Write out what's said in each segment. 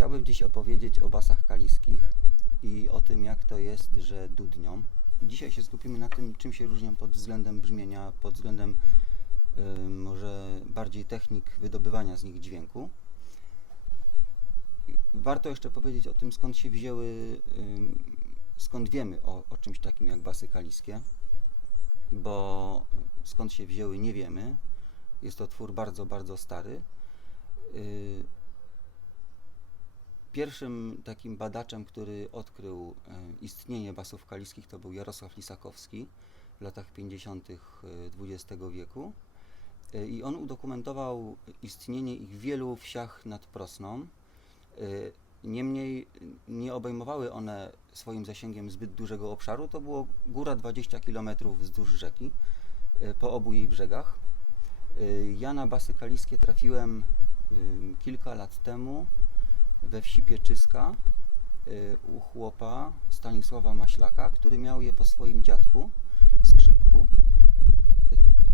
Chciałbym dziś opowiedzieć o basach kaliskich i o tym, jak to jest, że dudnią. Dzisiaj się skupimy na tym, czym się różnią pod względem brzmienia, pod względem y, może bardziej technik wydobywania z nich dźwięku. Warto jeszcze powiedzieć o tym, skąd się wzięły, y, skąd wiemy o, o czymś takim jak basy kaliskie, bo skąd się wzięły nie wiemy. Jest to twór bardzo, bardzo stary. Y, Pierwszym takim badaczem, który odkrył e, istnienie basów kaliskich, to był Jarosław Lisakowski w latach 50. XX wieku. E, I on udokumentował istnienie ich wielu wsiach nad Prosną. E, Niemniej nie obejmowały one swoim zasięgiem zbyt dużego obszaru. To było góra 20 km wzdłuż rzeki, e, po obu jej brzegach. E, Ja na basy kaliskie trafiłem kilka lat temu we wsi Pieczyska y, u chłopa Stanisława Maślaka, który miał je po swoim dziadku, skrzypku.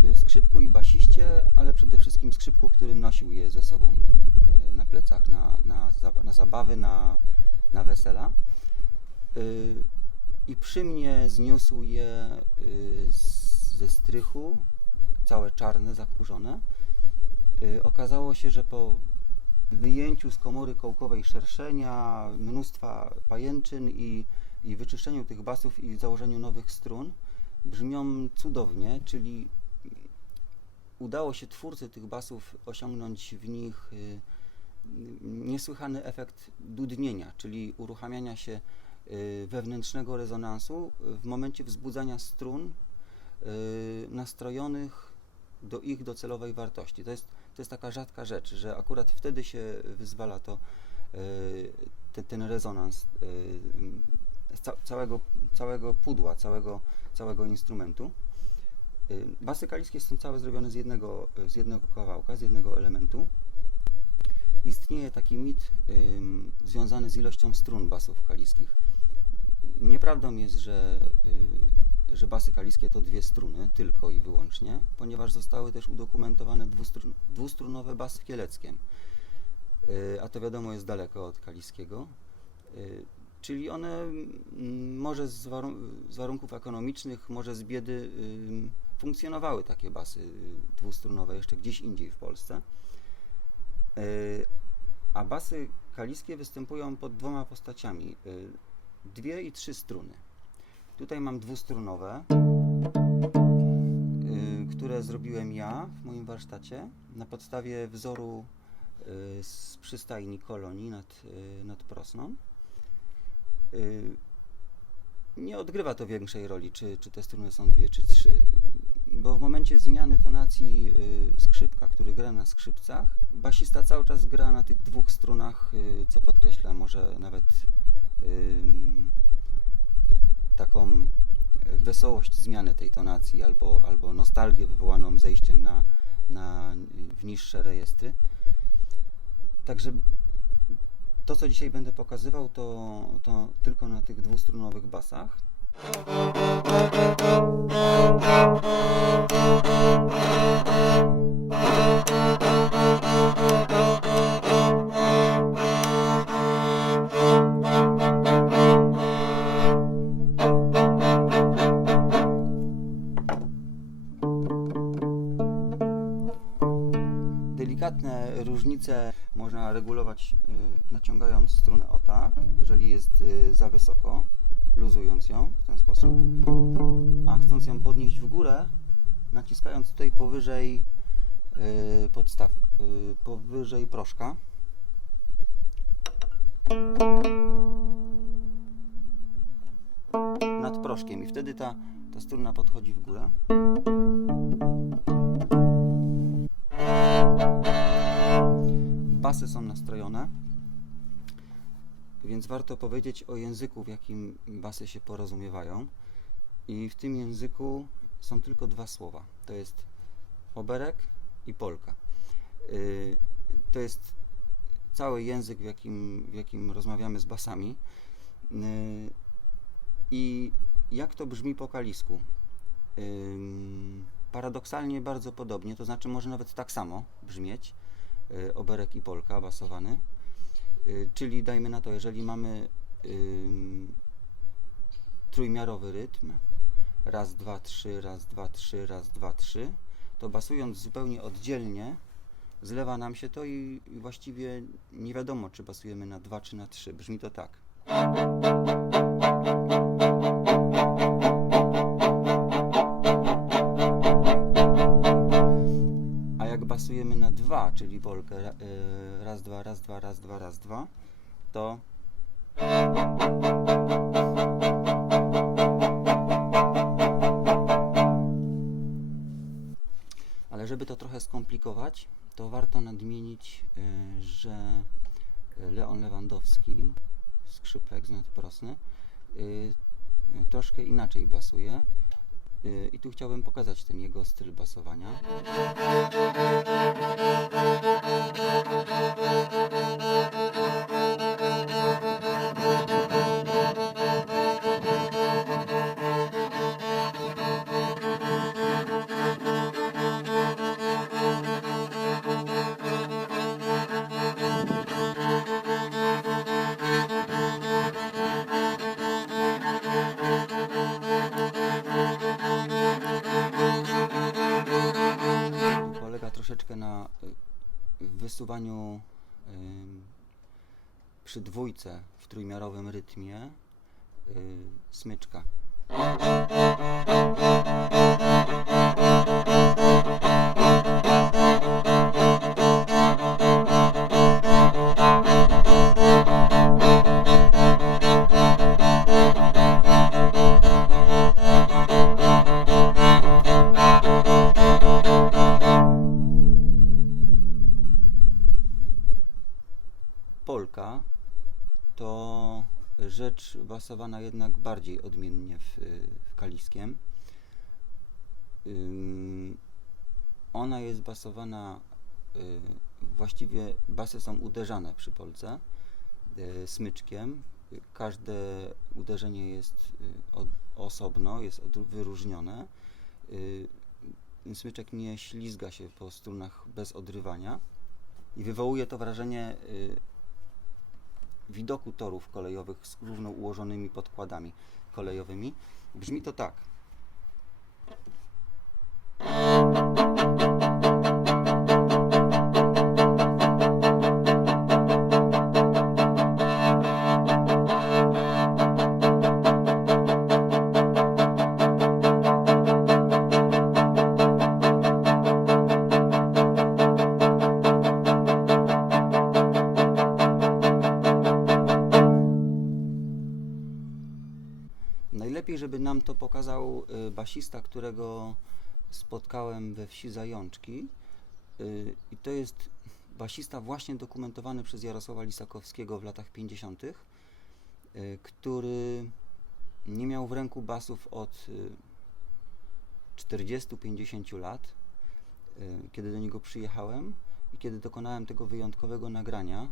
Y, y, Skrzypku i basiście, ale przede wszystkim skrzypku, który nosił je ze sobą na plecach na, na, na zabawy, na, na wesela. I przy mnie zniósł je ze strychu, całe czarne, zakurzone. Okazało się, że po wyjęciu z komory kołkowej szerszenia, mnóstwa pajęczyn i, i wyczyszczeniu tych basów i założeniu nowych strun brzmią cudownie, czyli udało się twórcy tych basów osiągnąć w nich y, niesłychany efekt dudnienia, czyli uruchamiania się y, wewnętrznego rezonansu w momencie wzbudzania strun y, nastrojonych do ich docelowej wartości. To jest, to jest taka rzadka rzecz, że akurat wtedy się wyzwala to y, te, ten rezonans ca, całego, całego pudła, całego, całego instrumentu. Y, Basy kaliskie są całe zrobione z jednego, z jednego kawałka, z jednego elementu. Istnieje taki mit ym, związany z ilością strun basów kaliskich. Nieprawdą jest, że, że basy kaliskie to dwie struny, tylko i wyłącznie, ponieważ zostały też udokumentowane dwustrun, dwustrunowe basy kieleckiem. Y, a to wiadomo jest daleko od kaliskiego. Y, czyli one mm, może z, warun- z warunków ekonomicznych, może z biedy ym, funkcjonowały takie basy y, dwustrunowe jeszcze gdzieś indziej w Polsce. Y, A basy kaliskie występują pod dwoma postaciami. y, Dwie i trzy struny. Tutaj mam dwustrunowe, y, które zrobiłem ja w moim warsztacie na podstawie wzoru y, z przystajni kolonii nad, y, nad Prosną. Nie odgrywa to większej roli, czy, czy te struny są dwie, czy trzy, bo w momencie zmiany tonacji skrzypka, który gra na skrzypcach, basista cały czas gra na tych dwóch strunach, co podkreśla może nawet taką e, wesołość zmiany tej tonacji albo, albo nostalgię wywołaną zejściem na, na w niższe rejestry. Także to, co dzisiaj będę pokazywał, to, to tylko na tych dwustrunowych basach. O tak, jeżeli jest y, za wysoko, luzując ją w ten sposób, a chcąc ją podnieść w górę, naciskając tutaj powyżej y, podstaw, y, powyżej proszka. Nad proszkiem i wtedy ta, ta struna podchodzi w górę. Więc warto powiedzieć o języku, w jakim basy się porozumiewają. I w tym języku są tylko dwa słowa. To jest oberek i polka. Yy, To jest cały język, w jakim, w jakim rozmawiamy z basami. Yy, I jak to brzmi po kalisku? Ym, paradoksalnie bardzo podobnie, to znaczy może nawet tak samo brzmieć y, oberek i polka basowany. Y, Czyli dajmy na to, jeżeli mamy trójmiarowy rytm, raz, dwa, trzy, raz, dwa, trzy, raz, dwa, trzy, to basując zupełnie oddzielnie, zlewa nam się to i właściwie nie wiadomo, czy basujemy na dwa, czy na trzy. Brzmi to tak. Basujemy na dwa, czyli polkę y, raz, dwa, raz, dwa, raz, dwa, raz, dwa, to Ale żeby to trochę skomplikować, to warto nadmienić, y, że Leon Lewandowski, skrzypek znatprosny, y, y, troszkę inaczej basuje. Y, I tu chciałbym pokazać ten jego styl basowania. Polega wysuwaniu przy dwójce w trójmiarowym rytmie y, smyczka. Basowana jednak bardziej odmiennie w, w kaliskiem. Ona jest basowana, y, właściwie basy są uderzane przy Polce y, smyczkiem. Y, Każde uderzenie jest y, osobno, jest wyróżnione. Y, Smyczek nie ślizga się po strunach bez odrywania i wywołuje to wrażenie y, widoku torów kolejowych z równo ułożonymi podkładami kolejowymi. Brzmi to tak. Nam to pokazał y, basista, którego spotkałem we wsi Zajączki. Y, I to jest basista właśnie dokumentowany przez Jarosława Lisakowskiego w latach 50., y, który nie miał w ręku basów od y, 40-50 lat, kiedy do niego przyjechałem i kiedy dokonałem tego wyjątkowego nagrania.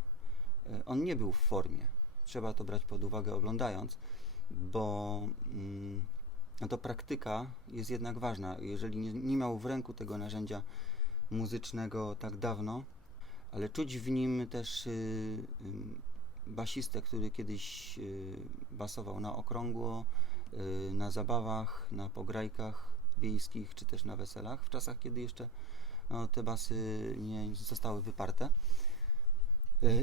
On nie był w formie. Trzeba to brać pod uwagę oglądając bo mm, no to praktyka jest jednak ważna. Jeżeli nie, nie miał w ręku tego narzędzia muzycznego tak dawno, ale czuć w nim też y, y, basistę, który kiedyś y, basował na okrągło, na zabawach, na pograjkach wiejskich, czy też na weselach, w czasach, kiedy jeszcze no, te basy nie zostały wyparte.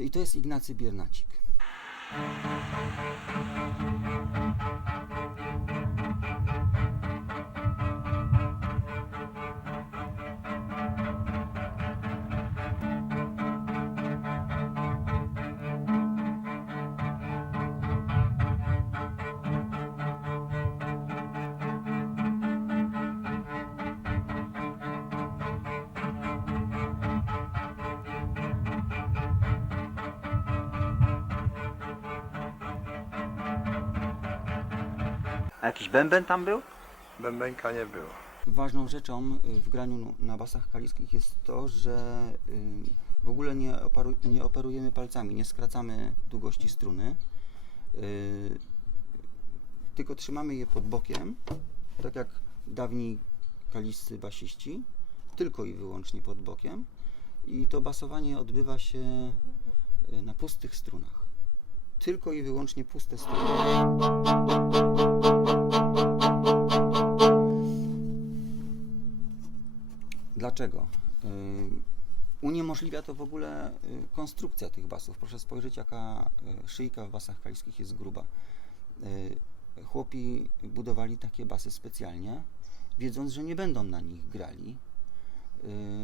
I to jest Ignacy Biernacik. Thank you. A jakiś bęben tam był? Bębenka nie było. Ważną rzeczą y, w graniu na basach kaliskich jest to, że y, w ogóle nie, nie operujemy palcami, nie skracamy długości struny, y, tylko trzymamy je pod bokiem, tak jak dawni kaliscy basiści, tylko i wyłącznie pod bokiem. I to basowanie odbywa się na pustych strunach. Tylko i wyłącznie puste struny. Dlaczego? Y, Uniemożliwia to w ogóle y, konstrukcja tych basów. Proszę spojrzeć, jaka y, szyjka w basach kaliskich jest gruba. Chłopi budowali takie basy specjalnie, wiedząc, że nie będą na nich grali,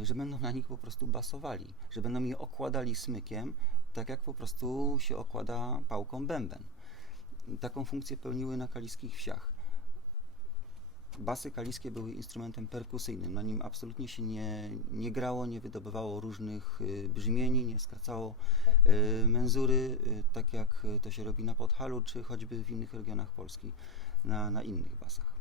że będą na nich po prostu basowali, że będą je okładali smykiem, tak jak po prostu się okłada pałką bęben. Taką funkcję pełniły na kaliskich wsiach. Basy kaliskie były instrumentem perkusyjnym. Na nim absolutnie się nie, nie grało, nie wydobywało różnych y, brzmieni, nie skracało y, menzury, y, tak jak to się robi na Podhalu, czy choćby w innych regionach Polski, na, na innych basach.